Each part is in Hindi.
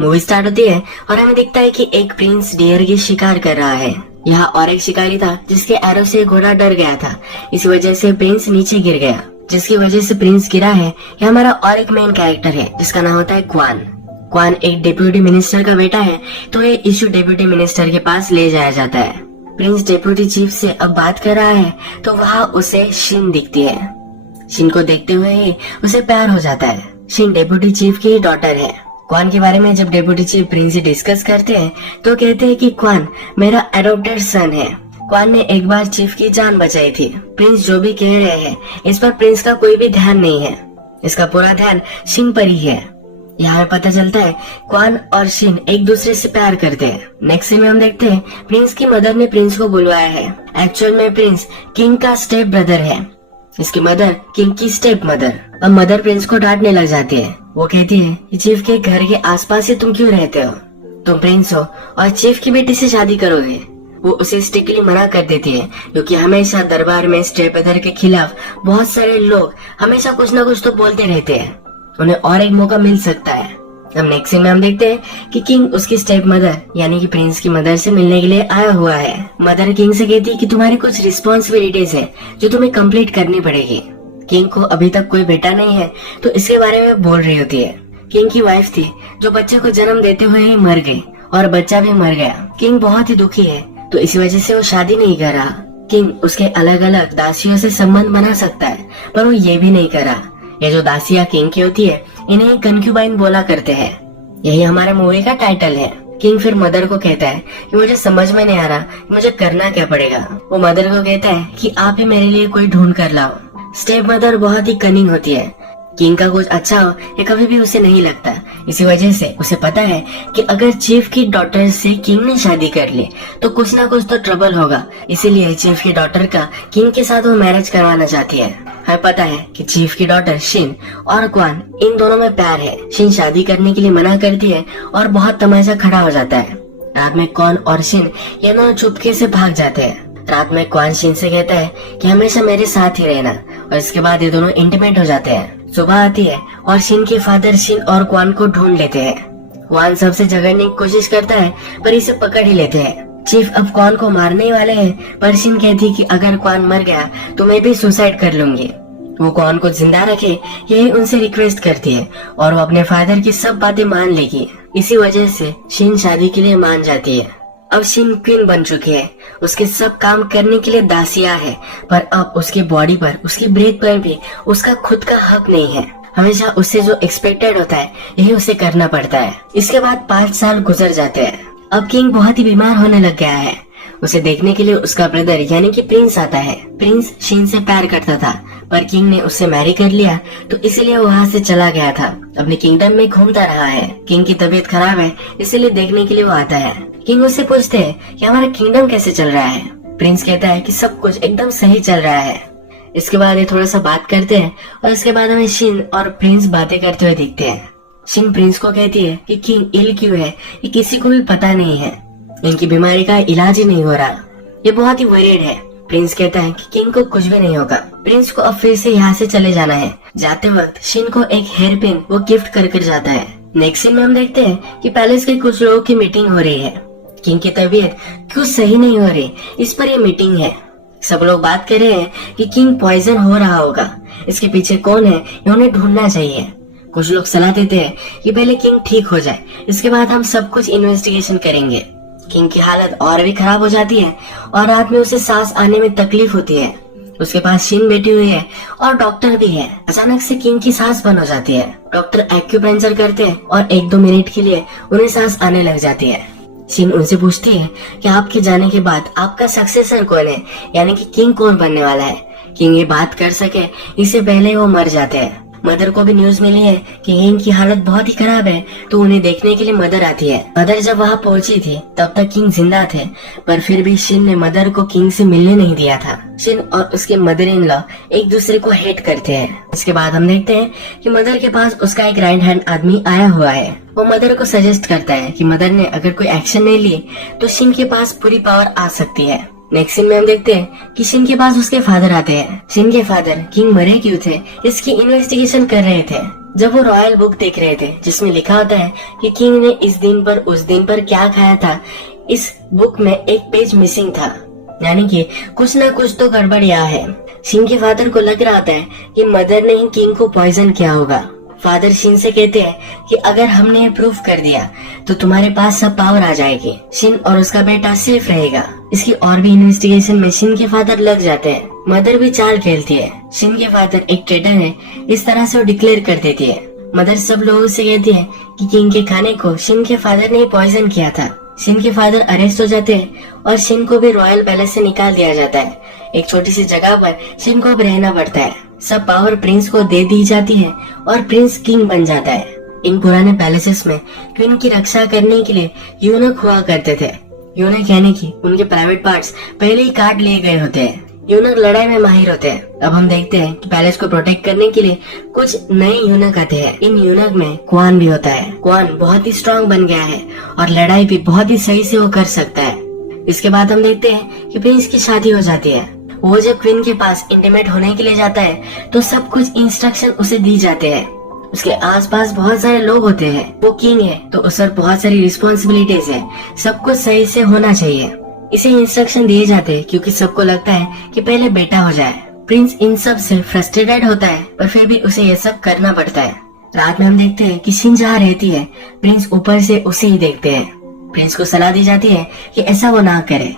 मूवी स्टार्ट होती है और हमें दिखता है कि एक प्रिंस डियर की शिकार कर रहा है। यहाँ और एक शिकारी था जिसके एरो से घोड़ा डर गया था। इसी वजह से प्रिंस नीचे गिर गया, जिसकी वजह से प्रिंस गिरा है। यह हमारा और एक मेन कैरेक्टर है जिसका नाम होता है क्वान। क्वान एक डिप्यूटी मिनिस्टर का बेटा है, तो ये इशू डिप्यूटी मिनिस्टर के पास ले जाया जाता है। प्रिंस डिप्यूटी चीफ से अब बात कर रहा है तो वहाँ उसे शिन दिखती है। शिन को देखते हुए ही उसे प्यार हो जाता है। शिन डिप्यूटी चीफ की डॉटर है। क्वान के बारे में जब डिप्यूटी चीफ प्रिंस से डिस्कस करते हैं तो कहते हैं कि क्वान मेरा एडॉप्टेड सन है। क्वान ने एक बार चीफ की जान बचाई थी। प्रिंस जो भी कह रहे हैं इस पर प्रिंस का कोई भी ध्यान नहीं है। इसका पूरा ध्यान शिन पर ही है। यहाँ पता चलता है क्वान और शिन एक दूसरे से प्यार करते हैं। नेक्स्ट सीन में हम देखते हैं प्रिंस की मदर ने प्रिंस को बुलवाया है। एक्चुअल में प्रिंस किंग का स्टेप ब्रदर है। इसकी मदर किंग की स्टेप मदर। अब मदर प्रिंस को डांटने लग जाती है। वो कहती है कि चीफ के घर के आसपास ही तुम क्यों रहते हो? तुम प्रिंस हो और चीफ की बेटी से शादी करोगे। वो उसे स्ट्रिक्टली मना कर देती है क्योंकि हमेशा दरबार में स्टेप ब्रदर के खिलाफ बहुत सारे लोग हमेशा कुछ न कुछ तो बोलते रहते हैं। उन्हें और एक मौका मिल सकता है। अब नेक्स्ट सीन में हम देखते हैं कि किंग उसकी स्टेप मदर यानी कि प्रिंस की मदर से मिलने के लिए आया हुआ है। मदर किंग से कहती है कि तुम्हारी कुछ रिस्पॉन्सिबिलिटीज है जो तुम्हें कंप्लीट करनी पड़ेगी। किंग को अभी तक कोई बेटा नहीं है तो इसके बारे में बोल रही होती है। किंग की वाइफ थी जो बच्चे को जन्म देते हुए ही मर गई और बच्चा भी मर गया। किंग बहुत ही दुखी है तो इसी वजह से वो शादी नहीं कर रहा। किंग उसके अलग अलग दासियों से संबंध बना सकता है पर वो ये भी नहीं कर रहा। ये जो दासियां किंग की होती है इन्हें कंक्यूबाइन बोला करते हैं। यही हमारे मूवी का टाइटल है। किंग फिर मदर को कहता है कि मुझे समझ में नहीं आ रहा कि मुझे करना क्या पड़ेगा। वो मदर को कहता है कि आप ही मेरे लिए कोई ढूंढ कर लाओ। स्टेप मदर बहुत ही कनिंग होती है। किंग का कुछ अच्छा हो ये कभी भी उसे नहीं लगता। इसी वजह से उसे पता है कि अगर चीफ की डॉटर से किंग ने शादी कर ली तो कुछ ना कुछ तो ट्रबल होगा। इसीलिए चीफ की डॉटर का किंग के साथ वो मैरिज करवाना चाहती है। हमें पता है कि चीफ की डॉटर शिन और क्वान इन दोनों में प्यार है। शिन शादी करने के लिए मना करती है और बहुत तमाशा खड़ा हो जाता है। रात में क्वान और शिन ये दोनों चुपके से भाग जाते हैं। रात में क्वान शिन से कहता है कि हमेशा मेरे साथ ही रहना और इसके बाद ये दोनों इंटीमेट हो जाते हैं। सुबह आती है और शिन के फादर शिन और क्वान को ढूंढ लेते हैं। क्वान सबसे झगड़ने की कोशिश करता है पर इसे पकड़ ही लेते हैं। चीफ अब क्वान को मारने ही वाले हैं पर शिन कहती कि अगर क्वान मर गया तो मैं भी सुसाइड कर लूंगी। वो क्वान को जिंदा रखे यही उनसे रिक्वेस्ट करती है और वो अपने फादर की सब बातें मान लेगी। इसी वजह से शिन शादी के लिए मान जाती है। अब शिन क्वीन बन चुकी है। उसके सब काम करने के लिए दासियां है पर अब उसकी बॉडी पर उसकी ब्रेथ पर भी उसका खुद का हक नहीं है। हमेशा उससे जो एक्सपेक्टेड होता है यही उसे करना पड़ता है। इसके बाद 5 साल गुजर जाते हैं। अब किंग बहुत ही बीमार होने लग गया है। उसे देखने के लिए उसका ब्रदर यानी कि प्रिंस आता है। प्रिंस शिन से प्यार करता था पर किंग ने उससे मैरी कर लिया तो इसलिए वहाँ से चला गया था। अपने किंगडम में घूमता रहा है। किंग की तबीयत खराब है इसलिए देखने के लिए वो आता है। किंग उससे पूछते हैं कि हमारा किंगडम कैसे चल रहा है। प्रिंस कहता है कि सब कुछ एकदम सही चल रहा है। इसके बाद ये थोड़ा सा बात करते हैं और इसके बाद हमें शिन और प्रिंस बातें करते हुए दिखते हैं। शिन प्रिंस को कहती है कि किंग इल क्यों है ये किसी को भी पता नहीं है। इनकी बीमारी का इलाज ही नहीं हो रहा। ये बहुत ही वरीड है। प्रिंस कहता है कि किंग को कुछ भी नहीं होगा। प्रिंस को अब फिर से यहाँ से चले जाना है। जाते वक्त शिन को एक हेयर पिन वो गिफ्ट कर जाता है। नेक्स्ट सीन में हम देखते हैं कि पैलेस के कुछ लोगों की मीटिंग हो रही है। किंग की तबीयत क्यों सही नहीं हो रही इस पर ये मीटिंग है। सब लोग बात कर रहे हैं कि किंग पॉइजन हो रहा होगा। इसके पीछे कौन है ये उन्हें ढूंढना चाहिए। कुछ लोग सलाह देते हैं कि पहले किंग ठीक हो जाए इसके बाद हम सब कुछ इन्वेस्टिगेशन करेंगे। किंग की हालत और भी खराब हो जाती है और रात में उसे सांस आने में तकलीफ होती है। उसके पास शिन बैठी हुई है और डॉक्टर भी है। अचानक से किंग की सांस बंद हो जाती है। डॉक्टर एक्यूप्रेशर करते हैं और 1-2 मिनट के लिए उन्हें सांस आने लग जाती है। शिन उनसे पूछती है कि आपके जाने के बाद आपका सक्सेसर कौन है यानी कि किंग कौन बनने वाला है। किंग ये बात कर सके इससे पहले वो मर जाते हैं। मदर को भी न्यूज मिली है कि किंग की हालत बहुत ही खराब है तो उन्हें देखने के लिए मदर आती है। मदर जब वहाँ पहुँची थी तब तक किंग जिंदा थे पर फिर भी शिन ने मदर को किंग से मिलने नहीं दिया था। शिन और उसके मदर इन लॉ एक दूसरे को हेट करते हैं। इसके बाद हम देखते हैं कि मदर के पास उसका एक राइट हैंड आदमी आया हुआ है। वो मदर को सजेस्ट करता है कि मदर ने अगर कोई एक्शन नहीं ली तो शिन के पास पूरी पावर आ सकती है। नेक्स्ट सीन में हम देखते हैं कि शिन के पास उसके फादर आते हैं। शिन के फादर किंग मरे क्यों थे इसकी इन्वेस्टिगेशन कर रहे थे। जब वो रॉयल बुक देख रहे थे जिसमें लिखा होता है कि किंग ने इस दिन पर उस दिन पर क्या खाया था, इस बुक में एक पेज मिसिंग था, यानी कि कुछ ना कुछ तो गड़बड़ यहाँ है। शिन के फादर को लग रहा था कि मदर ने ही किंग को पॉइजन किया होगा। फादर शिन से कहते हैं कि अगर हमने ये प्रूफ कर दिया तो तुम्हारे पास सब पावर आ जाएगी, शिन और उसका बेटा सेफ रहेगा। इसकी और भी इन्वेस्टिगेशन में शिन के फादर लग जाते हैं। मदर भी चाल खेलती है। शिन के फादर एक ट्रेडर है, इस तरह से वो डिक्लेयर कर देती है। मदर सब लोगों से कहती है कि किंग के खाने को शिन के फादर ने पॉइजन किया था। शिन के फादर अरेस्ट हो जाते हैं और शिन को भी रॉयल पैलेस से निकाल दिया जाता है। एक छोटी सी जगह पर शिन को अब रहना पड़ता है। सब पावर प्रिंस को दे दी जाती है और प्रिंस किंग बन जाता है। इन पुराने पैलेसेस में क्वीन की रक्षा करने के लिए यूनक हुआ करते थे। यूनक यानी कि उनके प्राइवेट पार्ट्स पहले ही काट लिए गए होते हैं। यूनक लड़ाई में माहिर होते हैं। अब हम देखते हैं कि पैलेस को प्रोटेक्ट करने के लिए कुछ नए यूनक आते हैं। इन यूनक में क्वान भी होता है। क्वान बहुत ही स्ट्रांग बन गया है और लड़ाई भी बहुत ही सही से वो कर सकता है। इसके बाद हम देखते हैं कि प्रिंस की शादी हो जाती है। वो जब क्वीन के पास इंटीमेट होने के लिए जाता है तो सब कुछ इंस्ट्रक्शन उसे दी जाते हैं। उसके आसपास बहुत सारे लोग होते हैं। वो किंग है तो उस पर बहुत सारी रिस्पॉन्सिबिलिटीज है। सब कुछ सही से होना चाहिए। इसे इंस्ट्रक्शन दिए जाते हैं क्योंकि सबको लगता है कि पहले बेटा हो जाए। प्रिंस इन सब से फ्रस्ट्रेटेड होता है पर फिर भी उसे ये सब करना पड़ता है। रात में हम देखते हैं कि शिन जहाँ रहती है प्रिंस ऊपर से उसे ही देखते हैं। प्रिंस को सलाह दी जाती है कि ऐसा वो ना करे।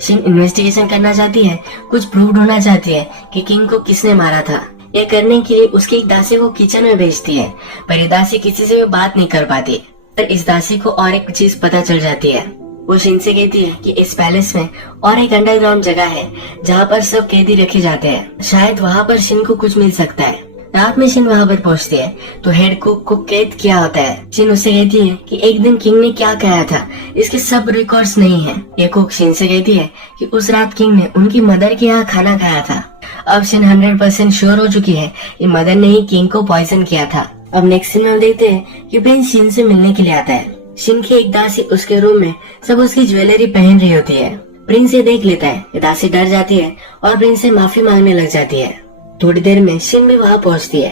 शिन इन्वेस्टिगेशन करना चाहती है, कुछ प्रूव ढूंढना चाहती है कि किंग को किसने मारा था। यह करने के लिए उसकी एक दासी को किचन में भेजती है पर ये दासी किसी से भी बात नहीं कर पाती। पर इस दासी को और एक चीज पता चल जाती है। वो शिन से कहती है कि इस पैलेस में और एक अंडरग्राउंड जगह है जहाँ पर सब कैदी रखे जाते हैं। शायद वहाँ पर शिन को कुछ मिल सकता है। रात में शिन वहाँ पर पहुँचती है तो हेड कुक को कैद किया होता है। शिन उससे कहती है कि एक दिन किंग ने क्या कहा था, इसके सब रिकॉर्ड्स नहीं है। ये कुक शिन से कहती है कि उस रात किंग ने उनकी मदर के यहाँ खाना खाया था। अब शिन 100% श्योर हो चुकी है कि मदर ने ही किंग को पॉइजन किया था। अब नेक्स्ट सीन में हम देखते हैं कि प्रिंस शिन से मिलने के लिए आता है। शिन की एक दासी उसके रूम में सब उसकी ज्वेलरी पहन रही होती है। प्रिंस ये देख लेता है। ये दासी डर जाती है और प्रिंस से माफी मांगने लग जाती है। थोड़ी देर में शिन भी वहाँ पहुँचती है।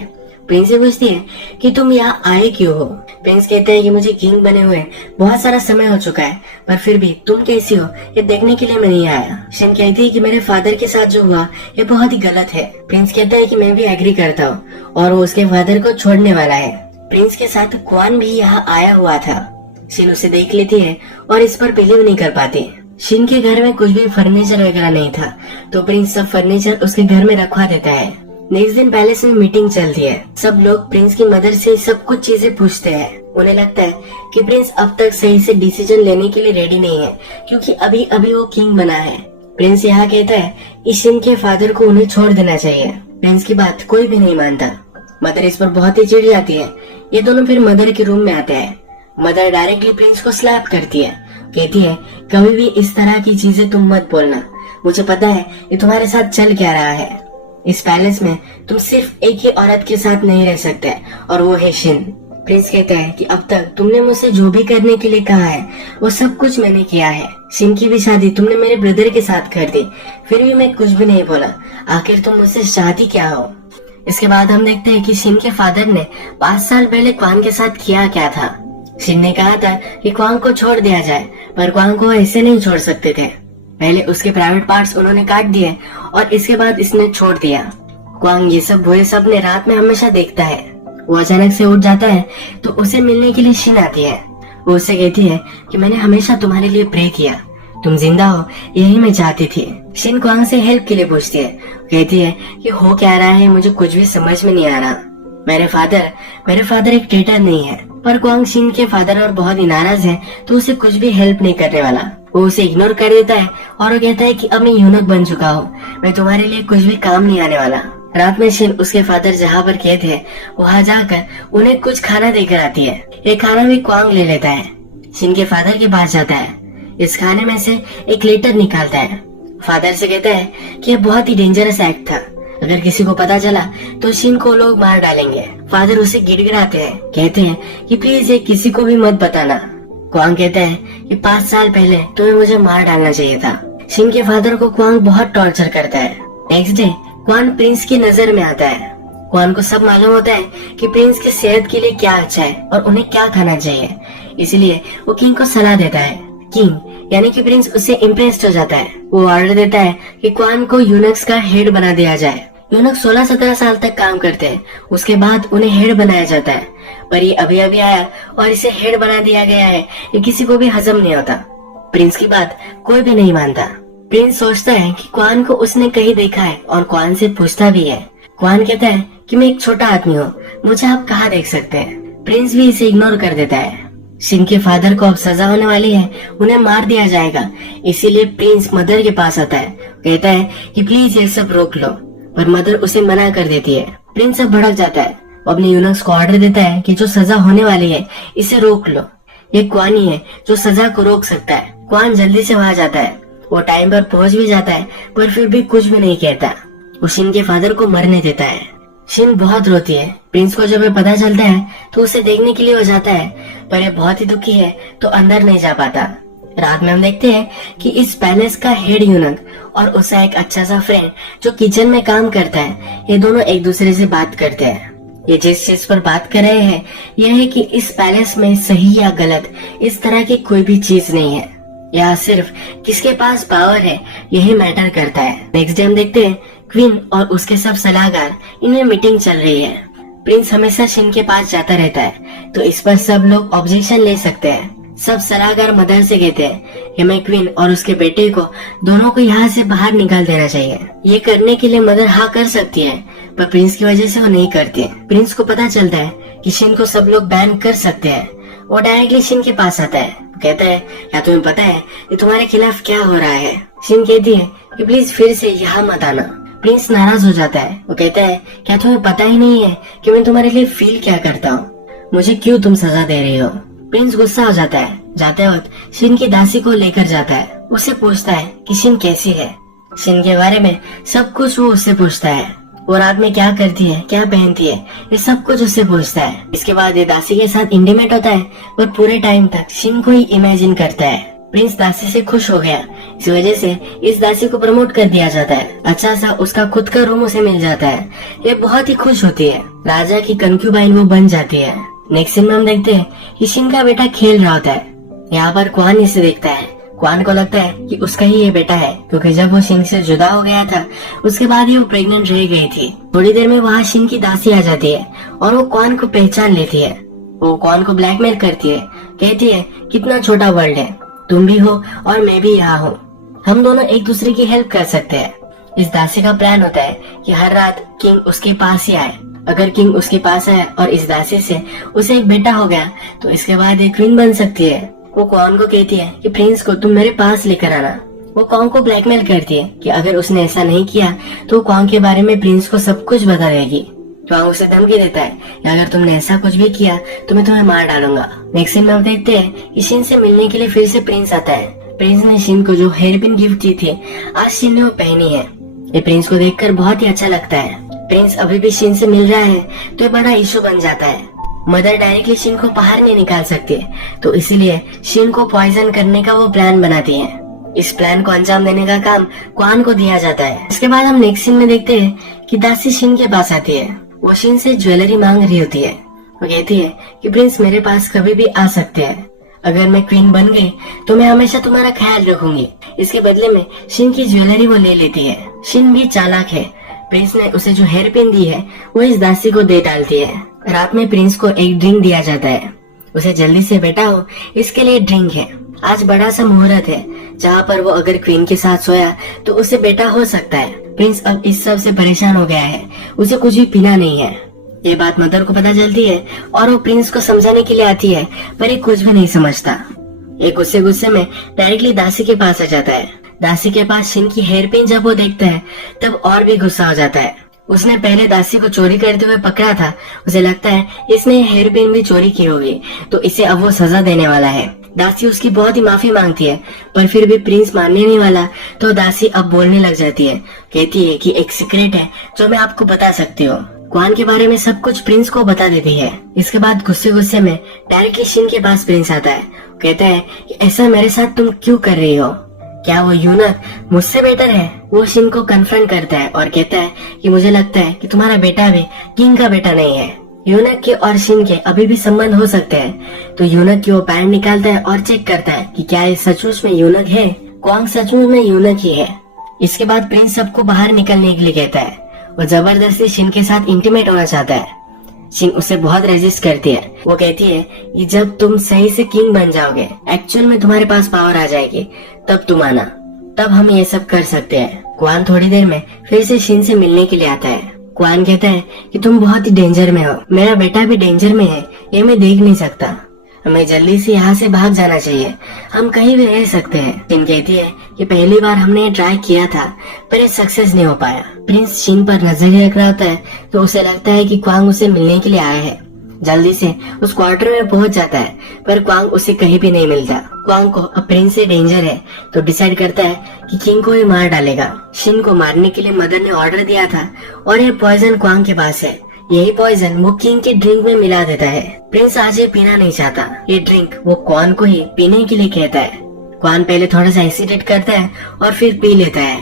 प्रिंस से पूछती है कि तुम यहाँ आए क्यों हो। प्रिंस कहते हैं कि मुझे किंग बने हुए बहुत सारा समय हो चुका है पर फिर भी तुम कैसी हो ये देखने के लिए मैं नहीं आया। शिन कहती है कि मेरे फादर के साथ जो हुआ ये बहुत ही गलत है। प्रिंस कहता है कि मैं भी एग्री करता हूँ और वो उसके फादर को छोड़ने वाला है। प्रिंस के साथ क्वान भी यहाँ आया हुआ था। शिन उसे देख लेती है और इस पर बिलीव नहीं कर पाती। शिन के घर में कुछ भी फर्नीचर वगैरह नहीं था तो प्रिंस सब फर्नीचर उसके घर में रखवा देता है। नेक्स्ट दिन पैलेस में मीटिंग चलती है। सब लोग प्रिंस की मदर से सब कुछ चीजें पूछते हैं। उन्हें लगता है कि प्रिंस अब तक सही से डिसीजन लेने के लिए रेडी नहीं है क्योंकि अभी अभी वो किंग बना है। प्रिंस यहाँ कहता है कि शिन के फादर को उन्हें छोड़ देना चाहिए। प्रिंस की बात कोई भी नहीं मानता। मदर इस पर बहुत ही चिढ़ जाती है। ये दोनों फिर मदर के रूम में आते हैं। मदर डायरेक्टली प्रिंस को स्लैप करती है। कहती है कभी भी इस तरह की चीजें तुम मत बोलना। मुझे पता है ये तुम्हारे साथ चल क्या रहा है। इस पैलेस में तुम सिर्फ एक ही औरत के साथ नहीं रह सकते और वो है शिन। प्रिंस कहता है कि अब तक तुमने मुझसे जो भी करने के लिए कहा है वो सब कुछ मैंने किया है। शिन की भी शादी तुमने मेरे ब्रदर के साथ कर दी फिर भी मैं कुछ भी नहीं बोला। आखिर तुम मुझसे शादी क्या हो। इसके बाद हम देखते हैं कि शिन के फादर ने 5 साल पहले क्वांग के साथ किया क्या था। शिन ने कहा था कि क्वांग को छोड़ दिया जाए पर क्वांग को ऐसे नहीं छोड़ सकते थे। पहले उसके प्राइवेट पार्ट्स उन्होंने काट दिए और इसके बाद इसने छोड़ दिया। क्वांग ये सब बुरे सपने रात में हमेशा देखता है। वो अचानक से उठ जाता है तो उसे मिलने के लिए शिन आती है। वो उससे कहती है कि मैंने हमेशा तुम्हारे लिए प्रे किया, तुम जिंदा हो यही मैं चाहती थी। शिन क्वांग से हेल्प के लिए पूछती है। कहती है कि हो क्या रहा है मुझे कुछ भी समझ में नहीं आ रहा। मेरे फादर एक ट्रेटर नहीं है। पर क्वांग शिन के फादर और बहुत ही नाराज है तो उसे कुछ भी हेल्प नहीं करने वाला। वो उसे इग्नोर कर देता है और वो कहता है कि अब मैं यूनक बन चुका हूँ, मैं तुम्हारे लिए कुछ भी काम नहीं आने वाला। रात में शिन उसके फादर जहाँ पर कैद है वहाँ जाकर उन्हें कुछ खाना देकर आती है। ये खाना भी क्वांग ले लेता है। शिन के फादर के पास जाता है। इस खाने में से एक लेटर निकालता है। फादर से कहता है कि यह बहुत ही डेंजरस एक्ट था, अगर किसी को पता चला तो शिन को लोग मार डालेंगे। फादर उसे गिड़गिड़ाते हैं। कहते हैं कि प्लीज ये किसी को भी मत बताना। क्वांग कहता है कि 5 साल पहले तुम्हें मुझे मार डालना चाहिए था। शिन के फादर को क्वांग बहुत टॉर्चर करता है। नेक्स्ट डे क्वांग प्रिंस की नजर में आता है। क्वान को सब मालूम होता है कि प्रिंस की सेहत के लिए क्या अच्छा है और उन्हें क्या खाना चाहिए, इसलिए वो किंग को सलाह देता है। किंग यानी कि प्रिंस उससे इम्प्रेस्ड हो जाता है। वो ऑर्डर देता है कि क्वान को यूनक्स का हेड बना दिया जाए। यूनक 16-17 साल तक काम करते हैं, उसके बाद उन्हें हेड बनाया जाता है। पर ये अभी अभी आया और इसे हेड बना दिया गया है, ये किसी को भी हजम नहीं होता। प्रिंस की बात कोई भी नहीं मानता। प्रिंस सोचता है कि क्वान को उसने कहीं देखा है और क्वान से पूछता भी है। क्वान कहता है कि मैं एक छोटा आदमी हूँ, मुझे आप कहाँ देख सकते हैं। प्रिंस भी इसे इग्नोर कर देता है। शिन के फादर को अब सजा होने वाली है, उन्हें मार दिया जाएगा, इसीलिए प्रिंस मदर के पास आता है। कहता है कि प्लीज ये सब रोक लो, पर मदर उसे मना कर देती है। प्रिंस अब भड़क जाता है। वो अपने यूनक्स को ऑर्डर देता है कि जो सजा होने वाली है इसे रोक लो। ये क्वान ही है जो सजा को रोक सकता है। क्वान जल्दी से वहाँ जाता है। वो टाइम पर पहुंच भी जाता है, पर फिर भी कुछ भी नहीं कहता। वो शिन के फादर को मरने देता है। शिन बहुत रोती है। प्रिंस को जब ये पता चलता है तो उसे देखने के लिए वो जाता है, पर ये बहुत ही दुखी है तो अंदर नहीं जा पाता। रात में हम देखते हैं कि इस पैलेस का हेड यूनक और उसका एक अच्छा सा फ्रेंड जो किचन में काम करता है, ये दोनों एक दूसरे से बात करते हैं। ये जिस चीज पर बात कर रहे हैं यह है कि इस पैलेस में सही या गलत इस तरह की कोई भी चीज नहीं है। यहाँ सिर्फ किसके पास पावर है यही मैटर करता है। नेक्स्ट डे हम देखते हैं क्वीन और उसके सब सलाहकार, इनमें मीटिंग चल रही है। प्रिंस हमेशा शिन के पास जाता रहता है, तो इस पर सब लोग ऑब्जेक्शन ले सकते हैं। सब सलाहकार मदर से कहते हैं कि मैं क्वीन और उसके बेटे को दोनों को यहाँ से बाहर निकाल देना चाहिए। ये करने के लिए मदर हाँ कर सकती है, पर प्रिंस की वजह से वो नहीं करती है। प्रिंस को पता चलता है कि शिन को सब लोग बैन कर सकते हैं। वो डायरेक्टली शिन के पास आता है, कहता है क्या तुम्हें पता है कि तुम्हारे खिलाफ क्या हो रहा है। शिन कहती है कि प्लीज फिर से यहाँ मत आना। प्रिंस नाराज हो जाता है। वो कहता है क्या तुम्हें पता ही नहीं है कि मैं तुम्हारे लिए फील क्या करता हूँ, मुझे क्यों तुम सजा दे रही हो। प्रिंस गुस्सा हो जाता है। जाते वक्त शिन की दासी को लेकर जाता है। उससे पूछता है कि शिन कैसी है। शिन के बारे में सब कुछ वो उससे पूछता है। वो रात में क्या करती है, क्या पहनती है, ये सब कुछ उससे पूछता है। इसके बाद ये दासी के साथ इंटीमेट होता है, पर पूरे टाइम तक शिन को ही इमेजिन करता है। प्रिंस दासी से खुश हो गया। इस वजह से इस दासी को प्रमोट कर दिया जाता है। अच्छा सा उसका खुद का रूम उसे मिल जाता है। ये बहुत ही खुश होती है। राजा की कंक्यूबाइन वो बन जाती है। नेक्स्ट सीन में हम देखते हैं कि शिन का बेटा खेल रहा होता है। यहाँ पर क्वान इसे देखता है। क्वान को लगता है कि उसका ही ये बेटा है, क्योंकि जब वो शिन से जुदा हो गया था उसके बाद ही वो प्रेग्नेंट रह गई थी। थोड़ी देर में वहाँ शिन की दासी आ जाती है और वो क्वान को पहचान लेती है। वो क्वान को ब्लैकमेल करती है, कहती है कितना छोटा वर्ल्ड है, तुम भी हो और मैं भी यहाँ हूँ, हम दोनों एक दूसरे की हेल्प कर सकते हैं। इस दासी का प्लान होता है कि हर रात किंग उसके पास ही आए। अगर किंग उसके पास आए और इस दासी से उसे एक बेटा हो गया तो इसके बाद एक क्वीन बन सकती है। वो क्वान को कहती है कि प्रिंस को तुम मेरे पास लेकर आना। वो क्वान को ब्लैकमेल करती है कि अगर उसने ऐसा नहीं किया तो क्वान के बारे में प्रिंस को सब कुछ बता देगी। क्वान उसे धमकी देता है कि अगर तुमने ऐसा कुछ भी किया तो मैं तुम्हें मार डालूंगा। नेक्स्ट सीन में हम देखते हैं कि शिन से मिलने के लिए फिर से प्रिंस आता है। प्रिंस ने शिन को जो हेयरपिन गिफ्ट दी थी आज शिन ने वो पहनी है। ये प्रिंस को देखकर बहुत ही अच्छा लगता है। प्रिंस अभी भी शिन से मिल रहा है तो ये बड़ा इशू बन जाता है। मदर डायरेक्टली शिन को बाहर नहीं निकाल सकती, तो इसीलिए शिन को पॉइजन करने का वो प्लान बनाती है। इस प्लान को अंजाम देने का काम क्वान को दिया जाता है। इसके बाद हम नेक्स्ट सीन में देखते हैं कि दासी शिन के पास आती है। वो शिन से ज्वेलरी मांग रही होती है। वो कहती है कि प्रिंस मेरे पास कभी भी आ सकते हैं, अगर मैं क्वीन बन गई तो मैं हमेशा तुम्हारा ख्याल रखूंगी। इसके बदले में शिन की ज्वेलरी वो ले लेती है। शिन भी चालाक है। प्रिंस ने उसे जो हेयर पिन दी है वो इस दासी को दे डालती है। रात में प्रिंस को एक ड्रिंक दिया जाता है। उसे जल्दी से बेटा हो इसके लिए ड्रिंक है। आज बड़ा सा मुहूर्त है जहाँ पर वो अगर क्वीन के साथ सोया तो उसे बेटा हो सकता है। प्रिंस अब इस सब से परेशान हो गया है, उसे कुछ भी पीना नहीं है। ये बात मदर को पता चलती है और वो प्रिंस को समझाने के लिए आती है, पर ये कुछ भी नहीं समझता। ये गुस्से गुस्से में डायरेक्टली दासी के पास आ जाता है। दासी के पास शिन की हेयर पिन जब वो देखता है तब और भी गुस्सा हो जाता है। उसने पहले दासी को चोरी करते हुए पकड़ा था, उसे लगता है इसने हेयर पिन भी चोरी की होगी, तो इसे अब वो सजा देने वाला है। दासी उसकी बहुत ही माफी मांगती है, पर फिर भी प्रिंस मानने नहीं वाला, तो दासी अब बोलने लग जाती है। कहती है कि एक सीक्रेट है जो मैं आपको बता सकती हूँ। क्वान के बारे में सब कुछ प्रिंस को बता देती है। इसके बाद गुस्से गुस्से में डायरेक्टली शिन के पास प्रिंस आता है। कहता है कि ऐसा मेरे साथ तुम क्यों कर रही हो। क्या वो यूनक मुझसे बेटर है? वो शिन को कन्फ्रंट करता है और कहता है कि मुझे लगता है कि तुम्हारा बेटा भी किंग का बेटा नहीं है। यूनक के और शिन के अभी भी संबंध हो सकते हैं, तो यूनक की वो पैंट निकालता है और चेक करता है कि क्या ये सचमुच में यूनक है। क्वांग सचमुच में यूनक ही है। इसके बाद प्रिंस सबको बाहर निकलने के लिए कहता है। वो जबरदस्ती शिन के साथ इंटीमेट होना चाहता है। शिन उसे बहुत रेजिस्ट करती है। वो कहती है कि जब तुम सही से किंग बन जाओगे, एक्चुअल में तुम्हारे पास पावर आ जाएगी, तब तुम आना, तब हम ये सब कर सकते हैं। क्वान थोड़ी देर में फिर से शिन से मिलने के लिए आता है। क्वान कहता है कि तुम बहुत ही डेंजर में हो, मेरा बेटा भी डेंजर में है, ये मैं देख नहीं सकता, हमें जल्दी से यहाँ से भाग जाना चाहिए, हम कहीं भी रह सकते हैं। शिन कहती है कि पहली बार हमने ये ट्राई किया था पर ये सक्सेस नहीं हो पाया। प्रिंस शिन पर नजर रख रहा होता है तो उसे लगता है कि क्वांग उसे मिलने के लिए आया है। जल्दी से उस क्वार्टर में पहुंच जाता है पर क्वांग उसे कहीं भी नहीं मिलता। क्वांग को अब प्रिंस से डेंजर है तो डिसाइड करता है कि किंग को ही मार डालेगा। शिन को मारने के लिए मदर ने ऑर्डर दिया था और ये पॉइजन क्वांग के पास है। यही पॉइजन वो किंग के ड्रिंक में मिला देता है। प्रिंस आज ये पीना नहीं चाहता। ये ड्रिंक वो क्वान को ही पीने के लिए कहता है। क्वान पहले थोड़ा सा हेसिटेट करता है और फिर पी लेता है।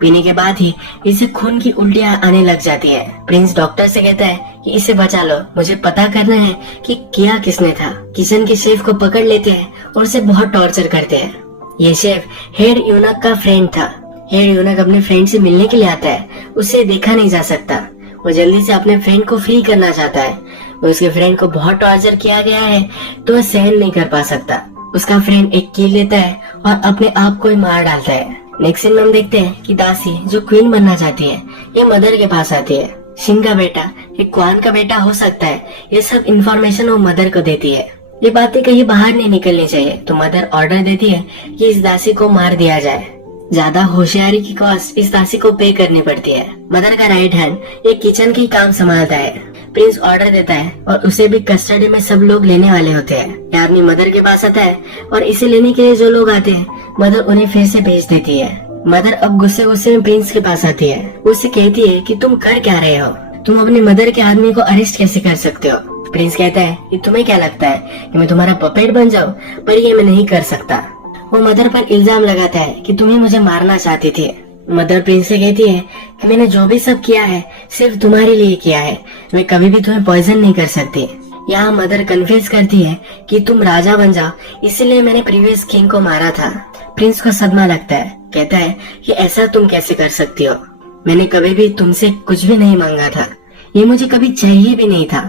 पीने के बाद ही इसे खून की उल्टियां आने लग जाती है। प्रिंस डॉक्टर से कहता है कि इसे बचा लो, मुझे पता करना है कि किया किसने था। किचन के शेफ को पकड़ लेते हैं और उसे बहुत टॉर्चर करते हैं। ये शेफ हेड यूनक का फ्रेंड था। हेड यूनक अपने फ्रेंड से मिलने के लिए आता है, उसे देखा नहीं जा सकता। वो जल्दी से अपने फ्रेंड को फ्री करना चाहता है। उसके फ्रेंड को बहुत टॉर्चर किया गया है तो वह सहन नहीं कर पा सकता। उसका फ्रेंड एक कील लेता है और अपने आप को ही मार डालता है। नेक्स्ट सीन में हम देखते हैं कि दासी जो क्वीन बनना चाहती है, ये मदर के पास आती है। शिन का बेटा एक क्वान का बेटा हो सकता है, ये सब इंफॉर्मेशन वो मदर को देती है। ये बातें कहीं बाहर नहीं निकलनी चाहिए, तो मदर ऑर्डर देती है कि इस दासी को मार दिया जाए। ज्यादा होशियारी की कॉस्ट इस दासी को पे करनी पड़ती है। मदर का राइट हैंड ये किचन की काम संभालता है। प्रिंस ऑर्डर देता है और उसे भी कस्टडी में सब लोग लेने वाले होते हैं। ये आदमी मदर के पास आता है और इसे लेने के लिए जो लोग आते हैं मदर उन्हें फिर से भेज देती है। मदर अब गुस्से गुस्से में प्रिंस के पास आती है। उससे कहती है कि तुम कर क्या रहे हो, तुम अपने मदर के आदमी को अरेस्ट कैसे कर सकते हो। प्रिंस कहता है कि तुम्हें क्या लगता है कि मैं तुम्हारा पपेट बन जाऊं, पर ये मैं नहीं कर सकता। वो मदर पर इल्जाम लगाता है कि तुम ही मुझे मारना चाहती थी। मदर प्रिंस से कहती है कि मैंने जो भी सब किया है सिर्फ तुम्हारे लिए किया है, मैं कभी भी तुम्हें पॉइजन नहीं कर सकती। यहाँ मदर कन्फेस करती है कि तुम राजा बन जाओ, इसलिए मैंने प्रीवियस किंग को मारा था। प्रिंस को सदमा लगता है, कहता है कि ऐसा तुम कैसे कर सकती हो, मैंने कभी भी तुमसे कुछ भी नहीं मांगा था, ये मुझे कभी चाहिए भी नहीं था।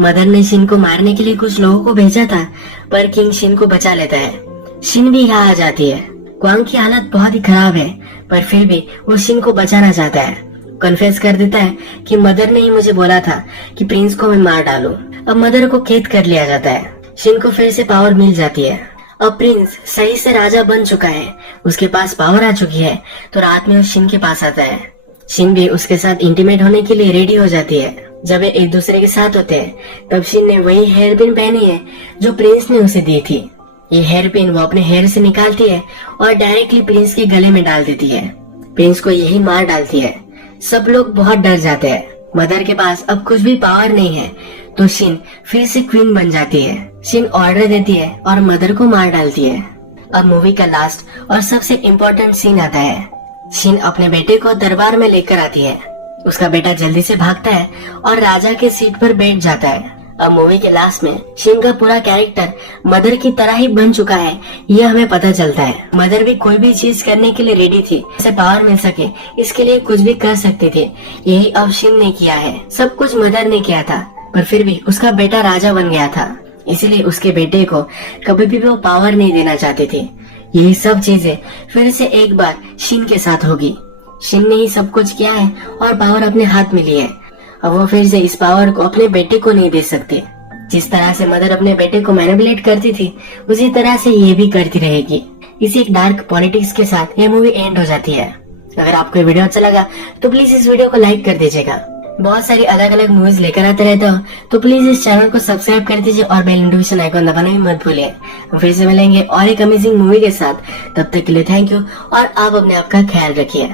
मदर ने शिन को मारने के लिए कुछ लोगों को भेजा था पर किंग शिन को बचा लेता है। शिन भी यहाँ आ जाती है। क्वांग की हालत बहुत ही खराब है पर फिर भी वो शिन को बचाना चाहता है। कन्फेस कर देता है कि मदर ने ही मुझे बोला था कि प्रिंस को मैं मार डालूं। अब मदर को कैद कर लिया जाता है। शिन को फिर से पावर मिल जाती है। अब प्रिंस सही से राजा बन चुका है, उसके पास पावर आ चुकी है, तो रात में वो शिन के पास आता है। शिन भी उसके साथ इंटीमेट होने के लिए रेडी हो जाती है। जब वे एक दूसरे के साथ होते हैं तब शिन ने वही हेयर पिन पहनी है जो प्रिंस ने उसे दी थी। ये हेयर पिन वो अपने हेयर से निकालती है और डायरेक्टली प्रिंस के गले में डाल देती है। प्रिंस को यही मार डालती है। सब लोग बहुत डर जाते हैं। मदर के पास अब कुछ भी पावर नहीं है तो शिन फिर से क्वीन बन जाती है। शिन ऑर्डर देती है और मदर को मार डालती है। अब मूवी का लास्ट और सबसे इम्पोर्टेंट सीन आता है। शिन अपने बेटे को दरबार में लेकर आती है। उसका बेटा जल्दी से भागता है और राजा के सीट पर बैठ जाता है। अब मूवी के लास्ट में शिन का पूरा कैरेक्टर मदर की तरह ही बन चुका है, यह हमें पता चलता है। मदर भी कोई भी चीज करने के लिए रेडी थी, उसे पावर मिल सके इसके लिए कुछ भी कर सकती थी। यही अब शिन ने किया है। सब कुछ मदर ने किया था पर फिर भी उसका बेटा राजा बन गया था, इसलिए उसके बेटे को कभी भी वो पावर नहीं देना चाहती थी। यही सब चीजें फिर से एक बार शिन के साथ होगी। शिन ने ही सब कुछ किया है और पावर अपने हाथ में ली है। अब वो फिर से इस पावर को अपने बेटे को नहीं दे सकते। जिस तरह से मदर अपने बेटे को मैनिपुलेट करती थी उसी तरह से ये भी करती रहेगी। इसी एक डार्क पॉलिटिक्स के साथ ये मूवी एंड हो जाती है। अगर आपको ये वीडियो अच्छा लगा तो प्लीज इस वीडियो को लाइक कर दीजिएगा। बहुत सारी अलग अलग मूवीज लेकर आते रहते हो तो प्लीज इस चैनल को सब्सक्राइब कर दीजिए और बेल नोटिफिकेशन आइकन दबाना भी मत भूलिए। हम फिर से मिलेंगे और एक अमेजिंग मूवी के साथ। तब तक के लिए थैंक यू और आप अपने आप का ख्याल रखिए।